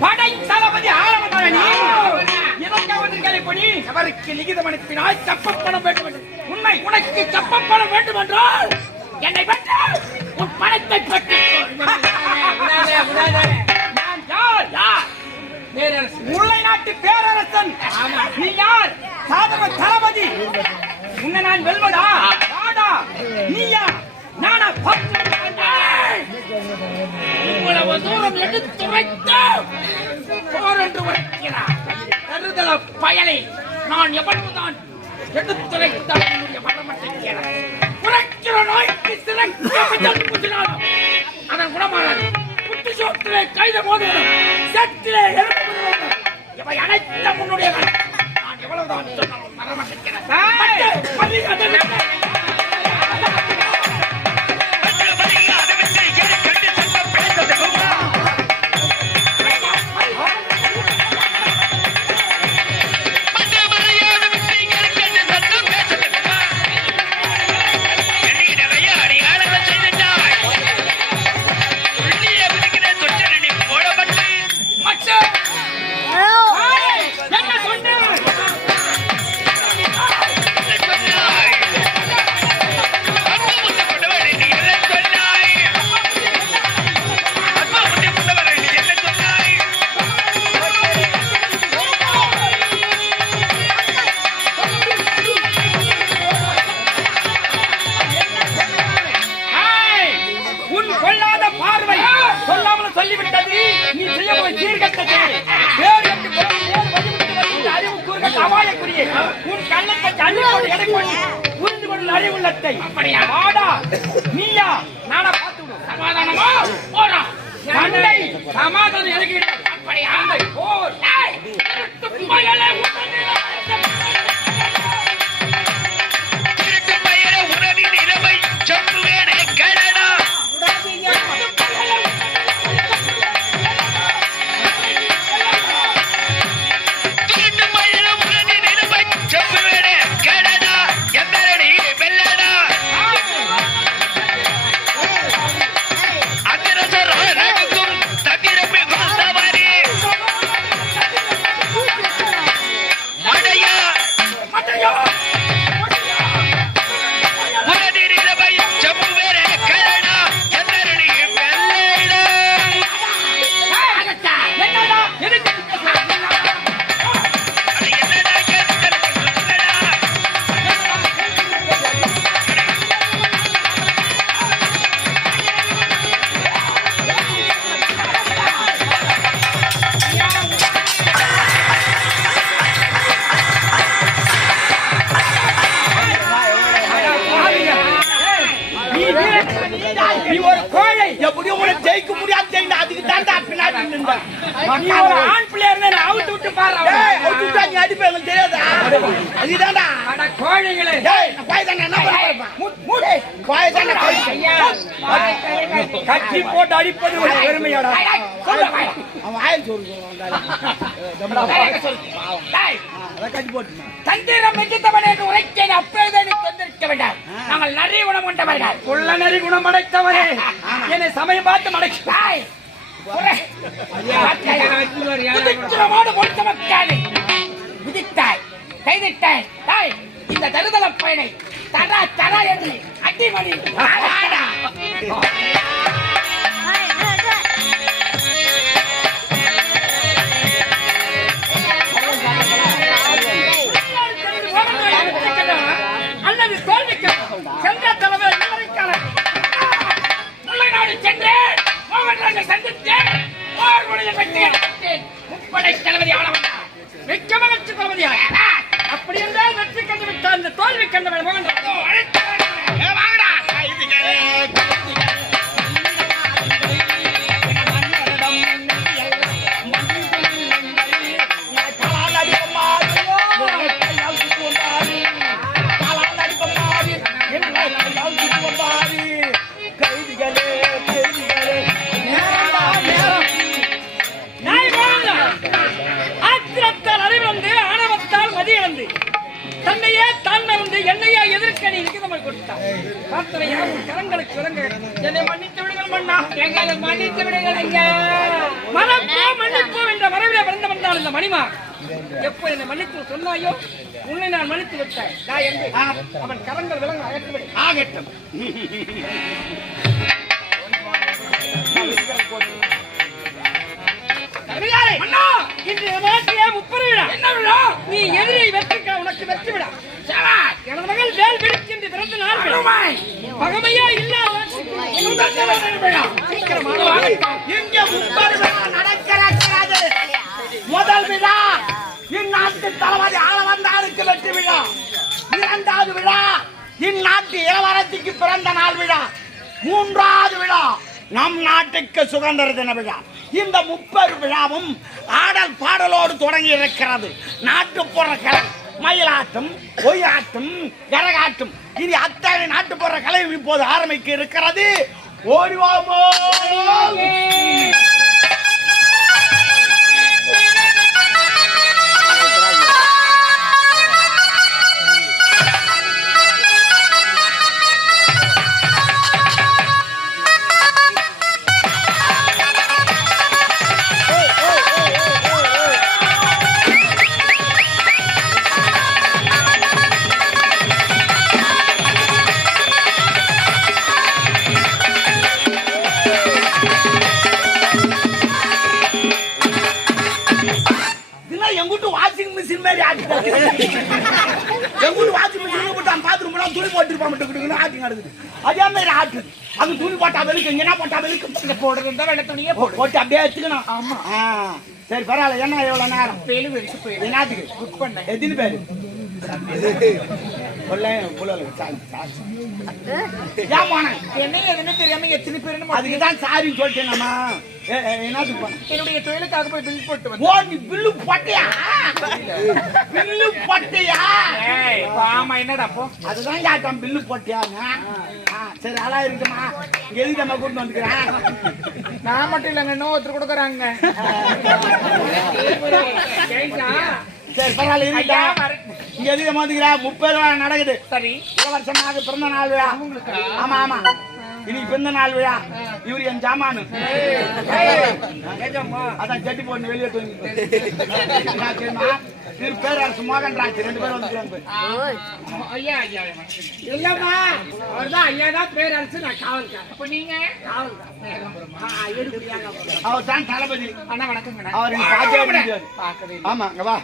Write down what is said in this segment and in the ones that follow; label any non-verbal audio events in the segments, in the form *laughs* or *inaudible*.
படை தளபதி ஆரம்பத்தானி இரண்டாவது கலைப்பணி அவருக்கு லிகிதம் அனுப்பினால் சப்பம் பணம் வேண்டும் என்று உண்மை உனக்கு சப்பம் பணம் என்னை பெற்று உன் பணத்தை பெற்று நான் முல்லை நாட்டு பேரரசன். நீ யார்? சாதக தளபதி. உன்னை நான் வெல்வதா? நீயா? நானா? பத்து இவ்வளவு தூரம் எடுத்து துரைத்து போர் என்று உழைக்கிறார் கருதல பயலை நான் எவ்வளவுதான் எடுத்துரைத்தால் என்னுடைய மரணமட்டைக்கிறேன் உழைக்கிற நோய்க்கு சிறக்கினாலும் அதன் குணமானது புத்து கைத போதுவதும் செட்டிலே எழுப்புவதும் புரிந்து கொள்ள அறிவுள்ளத்தை. ஆடா நீயா? நானா பார்த்து சமாதானமா? போறா. சமாதானம் எனக்கு உங்களுக்கு தெரியாதா? அதுதான்டா கட்சி போட்டு அடிப்பது வேண்டாம் நாங்கள் நிறைய குணம் கொண்டவர்கள். உள்ள நிறைய குணம் அடைத்தவரே என்னை சமயம் பார்த்து மடக்கிறாய் குதிக்கிறவோடு விதித்தாய் கைதிட்டாய் தாய். இந்த தருதல பயனை தரா தரா என்று அடிமணி ஆடா. சென்றேன். சந்தித்தேன். முப்படை தளபதி ஆளவன் மிக்க மகிழ்ச்சி தளபதியாக அப்படி என்றால் வெற்றி கண்டு விட்டார் தோல்வி கண்டவன் பிரார்த்தனையா உன் கரங்களுக்கு விளங்க என்னை மன்னித்து விடுங்கள் மன்னா. எங்களை மன்னித்து விடுங்கள் ஐயா. மறப்போ மன்னிப்போ என்ற மரபிலே பிறந்து வந்தால் இந்த மணிமா எப்போ என்னை மன்னித்து சொன்னாயோ உன்னை நான் மன்னித்து விட்டேன். நான் என்று அவன் கரங்கள் விலங்க அகற்றுவிடு ஆகட்டும். இன்று முப்பது விழா. என்ன விழா? நீ எதிரியை வெற்றிக்க உனக்கு வெற்றி விழா. எனது மகள் வேல் பிடிக்கின்ற பிறந்த நாள். பகமையே இல்லாத. இங்க முப்பது நடக்கிறது முதல் விழா. இந்நாட்டு தளபதி ஆளவந்தாருக்கு வெற்றி விழா. இரண்டாவது விழா. இந்நாட்டு இளவரசிக்கு பிறந்த நாள் விழா. மூன்றாவது விழா. நம் நாட்டுக்கு சுதந்திர தின விழா. இந்த முப்பது விழாவும் ஆடல் பாடலோடு தொடங்கி இருக்கிறது. நாட்டுப்புற கலை. மயிலாட்டம் ஒய்யாட்டம் கரகாட்டம். இனி அத்தனை போற கலை இப்போது ஆரம்பிக்க இருக்கிறது. ஓடிவாமோ மிஷின் மாதிரி ஆட்டி எங்கிட்ட வாஷிங் மிஷின் போட்டு அந்த பாத்ரூம் எல்லாம் துணி போட்டுருப்பா மட்டும். ஆட்டி நடக்குது அதே மாதிரி ஆட்டுது அங்க துணி போட்டா வெளுக்கு இங்க என்ன போட்டா வெளுக்கு? போடுறது இருந்தா வெள்ள துணியே போடு. போட்டு அப்படியே எடுத்துக்கணும். ஆமா. சரி பரவாயில்ல. என்ன எவ்வளவு நேரம்? போயிரு. என்னத்துக்கு புக் பண்ணேன். எத்தனை பேரு? புள்ள சாரி சொல்லிட்டேனம்மா என்னுடைய தொழிலுக்காக போய் பில் போட்டு. ஓ நீ பில்லு போட்டியா? பில்லு போட்டியா? ஆமா என்னடா அப்போ அதுதான் கேட்டேன் பில்லு போட்டியாங்க சரி அதான் இருக்குமா? எதுக்கு நம்ம கூட்டு வந்துக்கிறேன் நான் மட்டும் இல்லைங்க இன்னும் ஒருத்தர் கொடுக்குறாங்க சரி பரவாயில்ல இருக்கா ஐயா, வர- இங்க எதுக்கு வந்துக்கிறா முப்பது ரூபா நடக்குது. சரி. இளவரசனாக பிறந்த நாள் விழா. ஆமா ஆமா. இன்னைக்கு பிறந்த நாள் விழா. இவரு என் ஜாமானு. அதான் ஜட்டி போட்டு வெளியே தூங்கி இவர் பேரரசு மோகன் ராஜ் ரெண்டு பேரும் வந்துக்கிறாங்க ஐயா ஐயா இல்லம்மா அவர்தான் ஐயா தான் பேர் அடிச்சு நான் காவல்கார் அப்ப நீங்க? அவர் தான் தளபதி. அண்ணா வணக்கங்கண்ணா அவர் இங்க பார்த்தே முடியாது. பார்க்கவே இல்லை. ஆமா இங்க வா.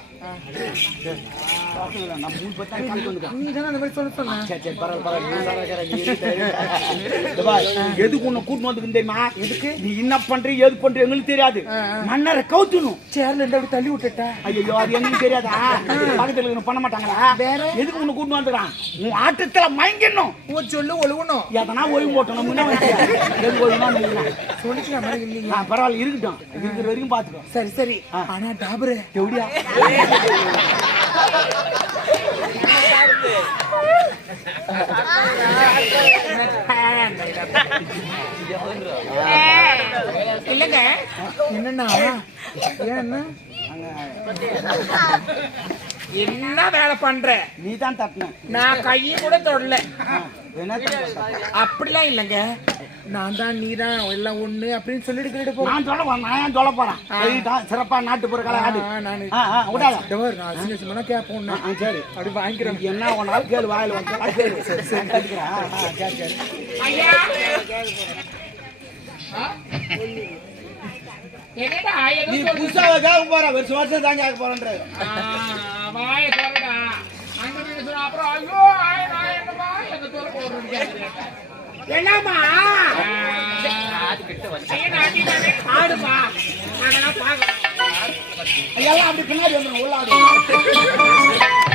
பார்க்கல, நான் மூணு பத்து நாள் கணக்கு வந்துட்டேன். நீ தானே அந்த மாதிரி சொல்ல சொன்ன சரி, சரி, பரவாயில்ல, பரவாயில்ல. நீ தானே இருக்கிற, நீ இருக்கிற. இந்த பார், எதுக்கு உன்னை கூட்டின்னு வந்துருக்கு தெரியுமா? எதுக்கு? நீ என்ன பண்ற ஏது பண்ற எங்களுக்கு தெரியாது மன்னரை கவுத்தணும். சேர்ல இருந்து தள்ளி விட்டுட்டா? ஐயோ அது எங்களுக்கு தெரியாதா. பக்கத்துல இருக்கவங்க பண்ண மாட்டாங்களா? எதுக்கு உன்னை கூட்டின்னு வந்துக்கிறான்? உன் ஆட்டத்துல மயங்கிடணும். ஒரு சொல்லு ஒழுகணும் எதனா ஓய்வு போட்டணும் எது ஓய்வுனா பரவாயில்ல இருக்கட்டும். இருக்கிற வரைக்கும் பாத்துக்கோ சரி சரி. ஆனா டாபரு. எப்படியா? இல்லங்க. என்னண்ணா ஏன்னா *laughs* என்ன வேலை பண்ற? நீ தான் தட்டின. நான் கையை கூட தொடல. அப்படிலாம் இல்லங்க. நான் தான் நீ தான் எல்லாம் ஒண்ணு அப்படின்னு சொல்லிட்டு கேட்டு போ நான் சொல்ல நான் ஏன் சொல்ல போறேன்? சிறப்பா நாட்டுப்புற கலை ஆடு. நானு விடாத. டவர் நான் சின்ன சின்ன கேட்போம் ஆ, சரி. அப்படி வாங்கிக்கிறேன். என்ன ஒன்னாலும் கேளு வாயில வந்து சரி சரி ஐயா! நீ? புதுசா கேட்க போற வருஷம் வருஷம் தான் கேட்க போறேன்ற ஆ, வாயை திறடா. அங்க நின்னு சொன்னா அப்புறம் ஐயோ ஆய, நான் எங்க. அதெல்லாம். எல்லாம் அப்படி பின்னாடி வந்துடும் உள்ள ஆடு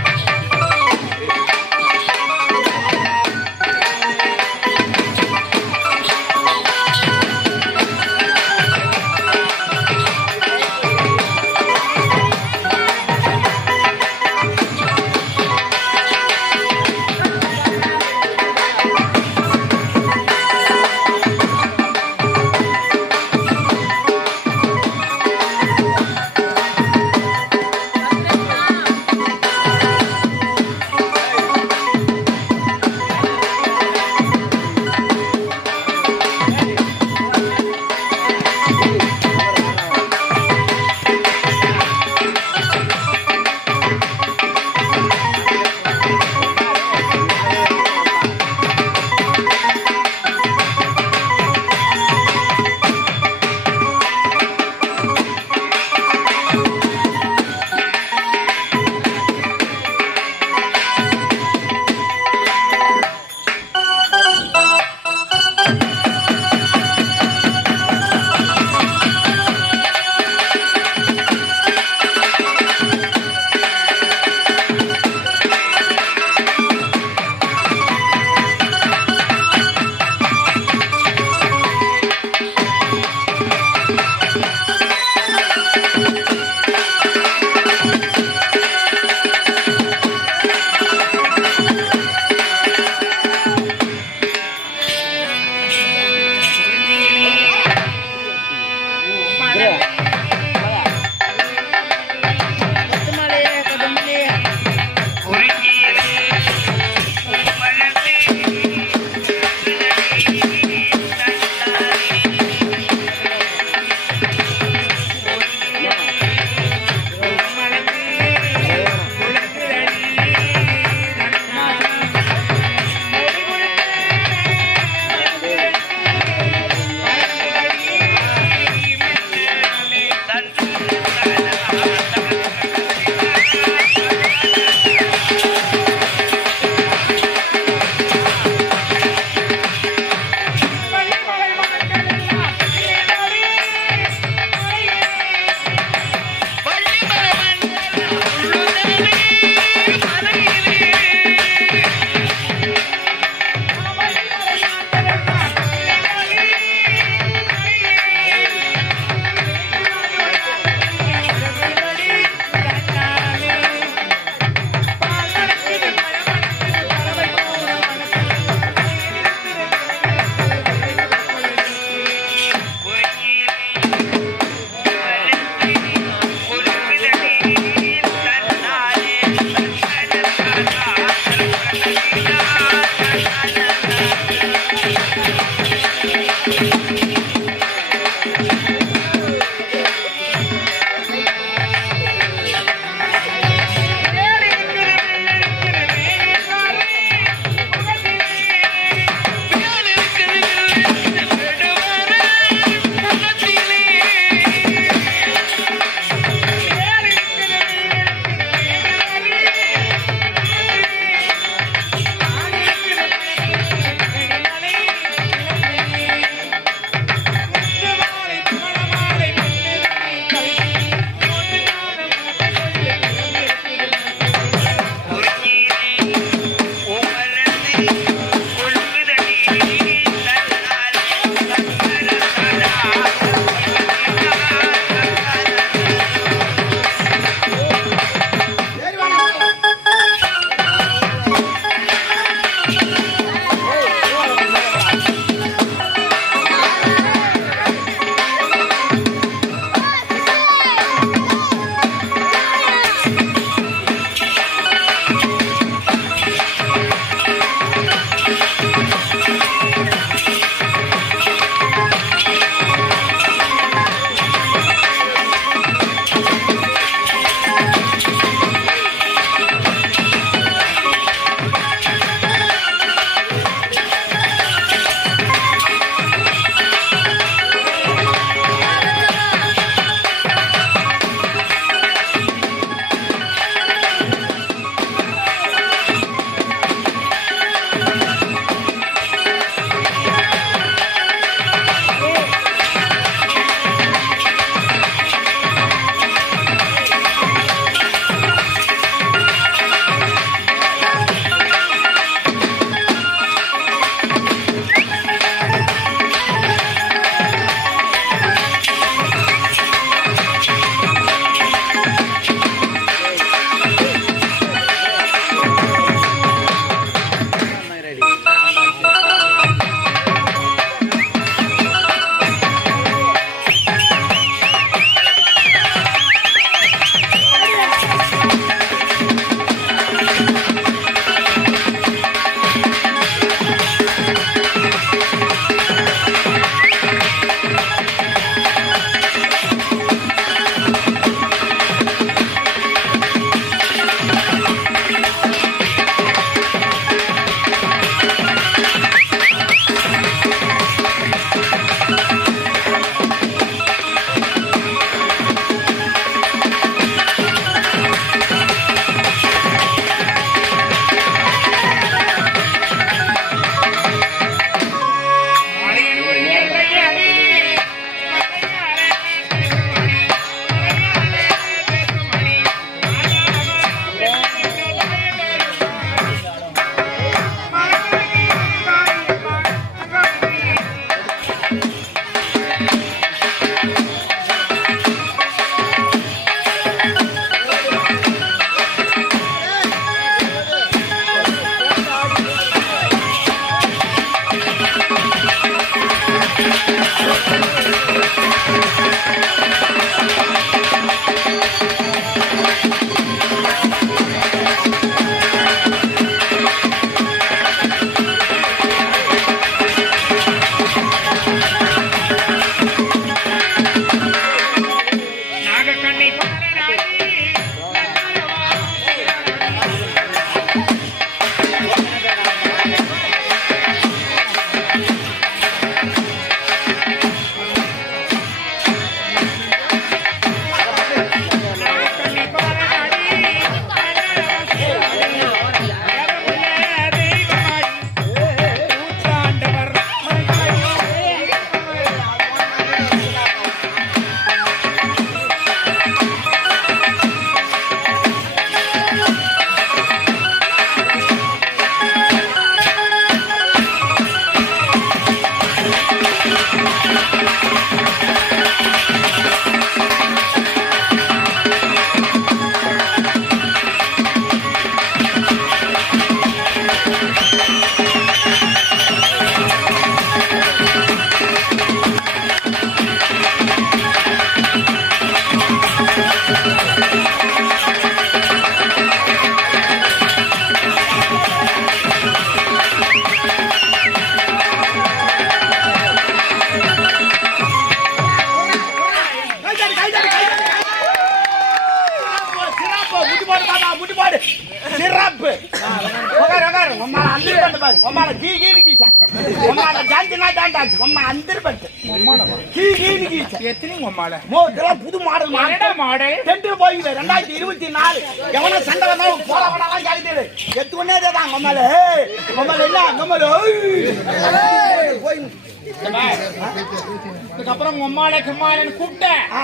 அதுக்கப்புறம் உங்க அம்மால கும்மாலன்னு கூப்பிட்டேன். ஆ.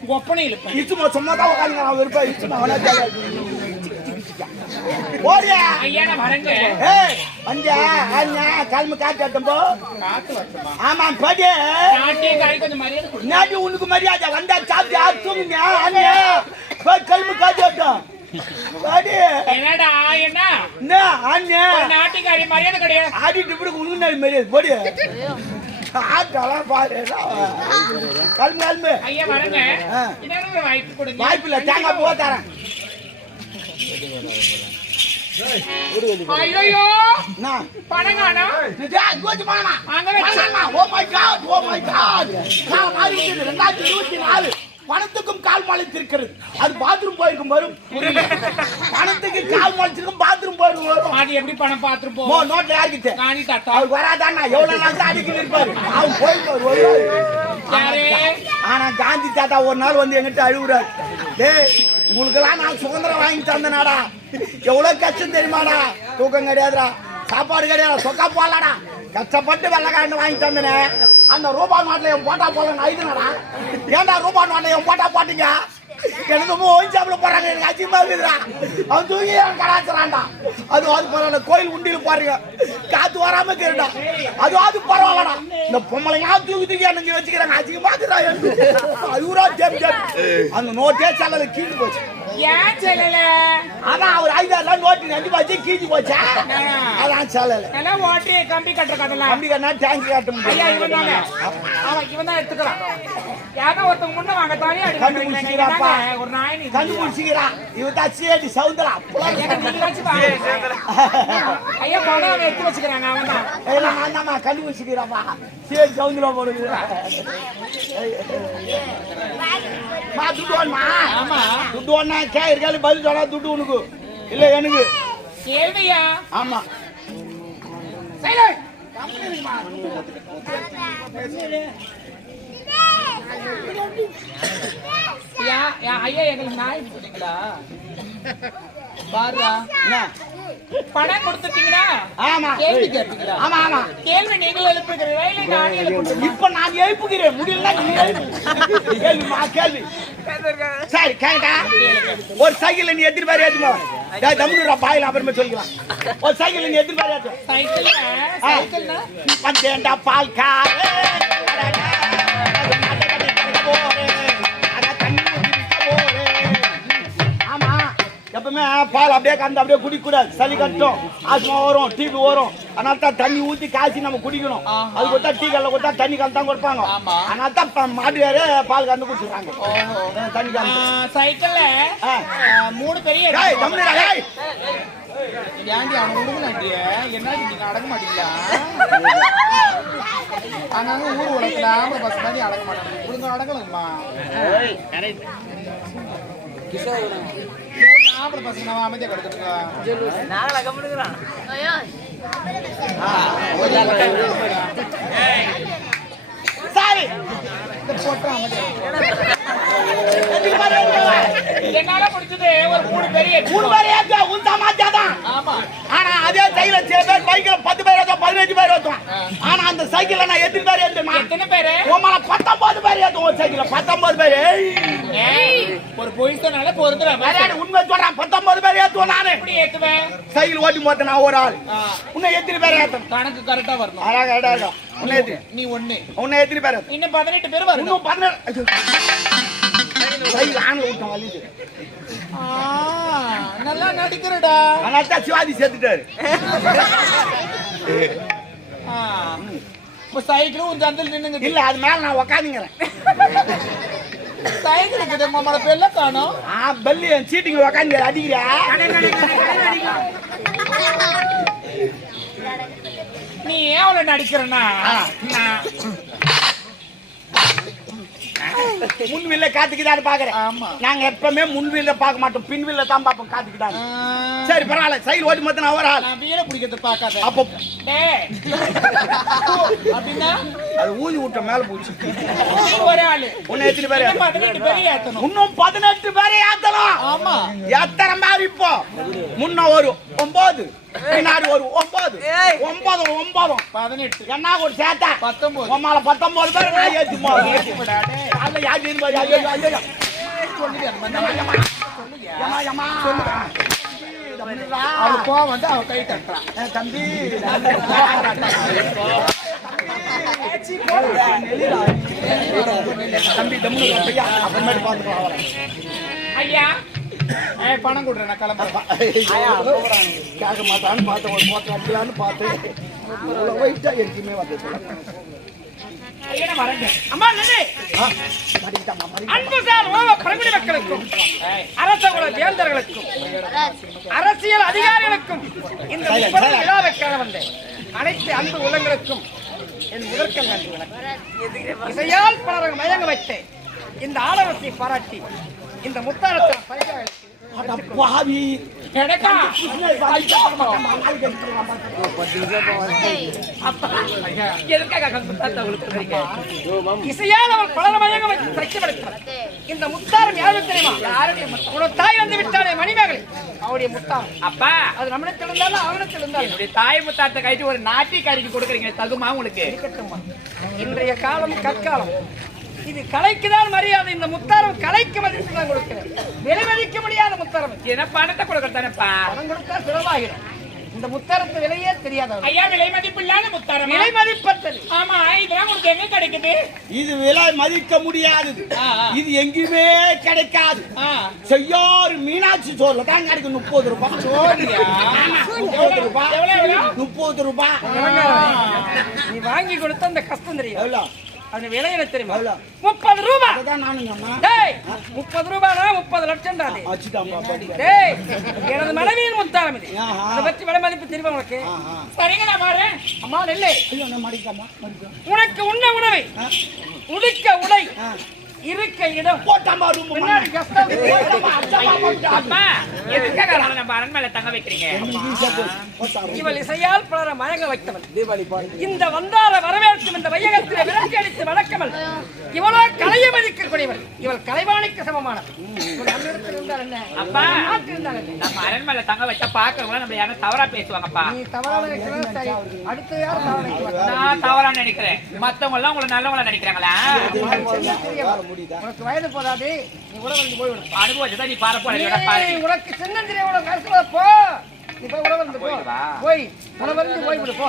உங்க ஒப்பனை இழுப்பேன். இச்சுமா சும்மா தான் உட்காந்து நான் விருப்பம் இச்சுமா அவனா ஓடியா. ஐயா நான் வரேங்க. ஏய் வந்தியா காட்டு காத்து வரட்டுமா? ஆமா படி. நாட்டிய காய் கொஞ்சம் மரியாதை கொடு. உனக்கு மரியாதை வந்தா சாப்பிட்டு யார் தூங்குங்க அண்ணா போய் காட்டு என்னடா என்ன என்ன ஒரு நாட்டிக்காரி மரியாதை கிடையாது. ஆடிட்டு இப்படி உனக்கு மரியாதை? போடி. ஆட்டெல்லாம் பாரு ஐயா. இன்னொரு வாய்ப்பு கொடுங்க. வாய்ப்பு இல்லை தேங்காய் பூவா தரேன். ஐயோ பணங்கானா? கோச்சு. அங்க. நான் மாறிவிட்டது, 2024. பணத்துக்கும் கால் மலைத்திருக்கிறது. அது பாத்ரூம் போயிருக்கும் வரும். *laughs* பணத்துக்கு கால் போயிருக்கும் வரும் அது எப்படி பணம் பார்த்துட்டு போவோம் நோட்ல யாருக்கிட்ட காணி தாத்தா அவர் வராதாண்ணா எவ்வளவு நாள் தான் அடிக்கடி இருப்பாரு? ஆனா காந்தி தாத்தா ஒரு நாள் வந்து எங்கிட்ட அழுகுறாரு. டேய் உங்களுக்கெல்லாம் நான் சுதந்திரம் வாங்கி தந்தேனாடா எவ்வளவு கஷ்டம் தெரியுமாடா? தூக்கம் கிடையாதுடா. சாப்பாடு கிடையாது சொக்கா போடலடா. கஷ்டப்பட்டு வெள்ளக்காரன் வாங்கி தந்தனே அந்த ரூபா நோட்டில் என் போட்டா போல ஐதுனடா. ஏன்டா ரூபா நோட்டில் என் போட்டா போட்டீங்க? எனக்கு ஓய் சாப்பிட போறாங்க. எனக்கு அஜிமா இருக்குதுடா. அவன் தூங்கி அவன் கலாச்சாரான்டா அது அது பரவாயில்ல கோயில் உண்டியில் பாருங்க. காத்து வராம கேட்டா அது அது பரவாயில்லடா. இந்த பொம்பளைங்க தூக்கி தூக்கி எனக்கு வச்சுக்கிறாங்க. அஜிமா இருக்குடா அதுரா ஜெம் ஜெம். அந்த நோட்டே சல்லல கீழ் போச்சு. ஏன் சொல்லல? அதான் அவர் ஐதாறுலாம் நோட்டு நம்பி வச்சு கீழ்ச்சி போச்சா? அதான் சல்லல. நல்லா ஓட்டி கம்பி கட்டுற கதெல்லாம் அப்படி கண்ணா டேங்க் காட்ட ஐயா இவன் முடியாது தாங்க. அவன் இவன் தான் எடுத்துக்கிறான். யாரோ ஒருத்தவங்க முன்ன வாங்க தானே கண்டுபிடிச்சிக்கிறாப்பா. ஒரு நாய் நீ கண்டுபிடிச்சிக்கிறான் இவன் தான் சேடி சவுந்தரா. ஐயா அவன் எடுத்து வச்சுக்கிறாங்க அவன் தான். நான் தான்மா கண்டுபிடிச்சிக்கிறாப்பா சேடி சவுந்தரா போடுது. மா துட்டு வேணுமா ஆமா துட்டு வேணா கேள்வி கேள்வி பதில் சொன்னா துட்டு உனக்கு. இல்ல எனக்கு. கேள்வியா ஆமா. சைலண்ட். ஐயா எங்களுக்கு நாய் போட்டீங்களா பாருடா. என்ன? பணம் கொடுத்துட்டீங்களா ஆமா. கேள்வி கேட்பீங்களா ஆமா ஆமா. கேள்வி நீங்கள் எழுப்புகிறீர்களா. இல்லை நானே எழுப்பட்டுமா? இப்ப நான் எழுப்புகிறேன். முடியல நீ எழுப்பு. கேள்விமா கேள்வி. சரி கேட்டா ஒரு சைக்கிள் நீ எத்தனை பேர் ஏத்துமா தமிழ் பாயில அப்புறமே சொல்லிக்கலாம். ஒரு சைக்கிள் நீ எத்தனை பேர் ஏத்தும் சைக்கிள்ல சைக்கிள்னா? வந்தேன்டா பால் காரு எப்பவுமே பால் அப்படியே கறந்து அப்படியே குடிக்கக்கூடாது சளி கட்டும் ஆஸ்மா வரும் டிபி வரும். அதனால தான் தண்ணி ஊத்தி காய்ச்சி நம்ம குடிக்கணும். அது கொடுத்தா டீ கல்ல கொடுத்தா தண்ணி கலந்து தான் கொடுப்பாங்க. ஆமா. அதனால தான் ப- மாட்டு வேறு பால் கறந்து குடிச்சுறாங்க தண்ணி கலந்து. சைக்கிள்ல மூணு பெரிய ஏய், தமிழடா, ஏய். ஏன்டி அவன் என்ன நீங்க அடங்க மாட்டீங்களா? அங்கங்க ஊர் பஸ் மாதிரி அடங்க மாட்டாங்க விடுங்க அடங்கலங்கம்மா ஆம்பளை பசங்க நம்ம அமைதியா கிடக்குதுங்க சரி போட்டு அமைதியா எத்தனை பேர் ஏத்துவ? என்னால முடிச்சது ஒரு மூணு பெரிய மூணு பேர் ஏத்துவ, உன் சமாத்தியா தான் ஆனா அதே சைக்கிள்ல சில பேர் பத்து பேர் ஏத்துவோம் பதினஞ்சு பேர் ஏத்துவோம் ஆனா அந்த சைக்கிள்ல நான் எத்தனை பேர் ஏத்துமா எத்தனை பேரு? உமால பத்தொன்பது பேர் ஏத்துவோம் ஒரு சைக்கிள்ல பத்தொன்பது பேர். ஒரு பொய் சொன்னால விளையாடு, உண்மை சொல்றேன். பத்தொன்பது பேர் ஏத்துவோம் நானு. எப்படி ஏத்துவேன்? சைக்கிள் ஓட்டி நான் ஒரு ஆள். உன்னை எத்தனை பேர் ஏத்தணும் கணக்கு கரெக்டா வரணும். அழகா அழகா இருக்கும். நீ ஒண்ணு. உன்னை எத்தனை பேர்? இன்னும் பதினெட்டு பேர் வரணும். இன்னும் பதினேழு சைக்கிள் ஆண்ல விட்டோம் வலிது நல்லா நடிக்கிறடா. அதனால தான் சிவாஜி சேர்த்துட்டாரு. ஆ, இப்ப சைக்கிளும் உன் சந்தில் நின்னுங்க. இல்ல அது மேல நான் உக்காந்துங்கிறேன் சைக்கிள் இருக்குது மாமோட பெல்ல காணோம். ஆ பெல்லி சீட்டிங் உக்காந்து அடிக்கிறியா? நீ ஏன் அவளை நடிக்கிறனா? ஆ. நான் முன் வில்ல காத்துக்குதான்னு பாக்குறேன். ஆமா. நாங்க எப்பவுமே முன் வில்ல பார்க்க மாட்டோம் பின் வில்ல தான் பார்ப்போம் காத்துக்கிட்டாங்க சரி பரவாயில்ல. சைக்கிள் ஓட்டி மொத்தம் நான் ஒரு ஆள் வீர பிடிக்கிறது பார்க்காத. அப்போ அப்படின்னா? அது ஊதி விட்ட மேல போச்சு. நீ ஒரே ஆளு. உன்னை எத்தனை பேர். பதினெட்டு பேரையும் ஏத்தணும். இன்னும் பதினெட்டு பேரை ஏத்தலாம் ஆமா. எத்தனை பேர் இப்போ? முன்ன ஒரு ஒன்பது. பின்னாடி ஒரு ஒன்பது? ஒன்பது ஒன்பதும் பதினெட்டு. என்ன ஒரு சேட்டா. பத்தொன்பது. உம்மால பத்தொன்பது பேர் நான் யாரு பாரு, ஐயோ, ஐயோ. அவள் கோவம் வந்து அவ கை தட்டுறான் தம்பி. தம்பி தம்பி ஐயா அப்புறமேட்டு பார்த்துக்கலாம் அவரை. ஐயா. ஏய், பணம் கொடுறேன் நான் கிளம்புறேன். கேட்க மாட்டான்னு பார்த்தேன் ஒரு போட்டு அடிக்கலான்னு பார்த்தேன். இவ்வளோ வெயிட்டா எதுக்குமே வந்தது. அரசியல் அதிகாரிகளுக்கும் இந்த அனைத்து அன்பு உள்ளங்களுக்கும் என் முதற்கண் நன்றி வணக்கம். இசையால் பலர் மயங்க வைத்தேன். இந்த ஆலவத்தை பாராட்டி இந்த முத்தாரத்தை பாவி. எனக்கா? முத்தாரத்தை? இசையால் அவள் பலர் மயங்க வைத்து சக்கியப்படுத்தினார் இந்த முத்தாரம் யாரும் தெரியுமா? உன்னோட தாய் வந்து விட்டாளே மணிமகள் அவருடைய முத்தாரம் அப்பா. அது நம்மளுக்கு இருந்தாலும் அவனுக்கு இருந்தாலும் என்னுடைய தாய் முத்தாத்தை கழிச்சு ஒரு நாட்டிக்காரிக்கு கொடுக்குறீங்க தகுமா உங்களுக்கு. இன்றைய காலம் கற்காலம். இது கலைக்குதான் மரியாதை. இந்த முத்தாரம் கலைக்கு மதிப்பு தான் கொடுக்கிறேன். விலை மதிக்க முடியாத முத்தாரம். என்ன பணத்தை கொடுக்கறதானப்பா பணம் கொடுத்தா செலவாகிடும். இந்த முத்தாரத்து விலையே தெரியாத ஐயா விலை மதிப்பு இல்லாத முத்தாரம்? விலை மதிப்பற்றது. ஆமா இதெல்லாம் உங்களுக்கு எங்க கிடைக்குது? இது விலை மதிக்க முடியாதது. ஆ. இது எங்கேயுமே கிடைக்காது. செய்யாறு மீனாட்சி சோறுல தான் கிடைக்கும் முப்பது ரூபாய். முப்பது ரூபாய். முப்பது ரூபாய். நீ வாங்கி கொடுத்த அந்த கஷ்டம் தெரியும் அது விலை என்ன தெரியுமா? முப்பது ரூபாய் சொன்னேன் டேய் முப்பது ரூபாய்னா முப்பது லட்சம் தான் எனது மனைவியின் முத்தாரம் இது. அதை பற்றி விலை மதிப்பு தெரியுமா உனக்கு. சரிங்க நான் வரேன் அம்மா மடிக்க உனக்கு உண்ண உணவை. உடுக்க உடை இருக்க இடம். போட்டாம்பா ரூம் பின்னாடி guest house போட்டாம்பா அச்சப்பா போட்டா அப்பா எதுக்காக அவளை நம்ம அரண்மனை தங்க வைக்கிறீங்க? இவள் இசையால் பலர மயங்க தீபாவளி பாருங்க. இந்த வந்தார வரவேற்கும் இந்த வையகத்திலே விலக்கி அடித்து வணக்கமல் இவளோ கலையை மதிக்கக்கூடியவள் இவள் கலைவாணிக்கு சமமானவள். அப்பா. நம்ம அரண்மனை தங்க வச்சா பாக்குறவங்க நம்ம யாரும் தவறா பேசுவாங்கப்பா. நீ தவறான நினைக்கிறதா சரி. அடுத்து யார்? நான் தவறா நினைக்கிறேன். மத்தவங்க எல்லாம் உங்களை நல்லவங்களா நினைக்கிறாங்களா? உனக்கு வயது போதாது நீ அனுபவத்தை தான் நீ பாரு போல பாரு நீ உனக்கு சின்னந்திரியை உனக்கு கருத்துல போ. நீ போய் உறவு போ. போய் உணவருந்து போய்விடு போ.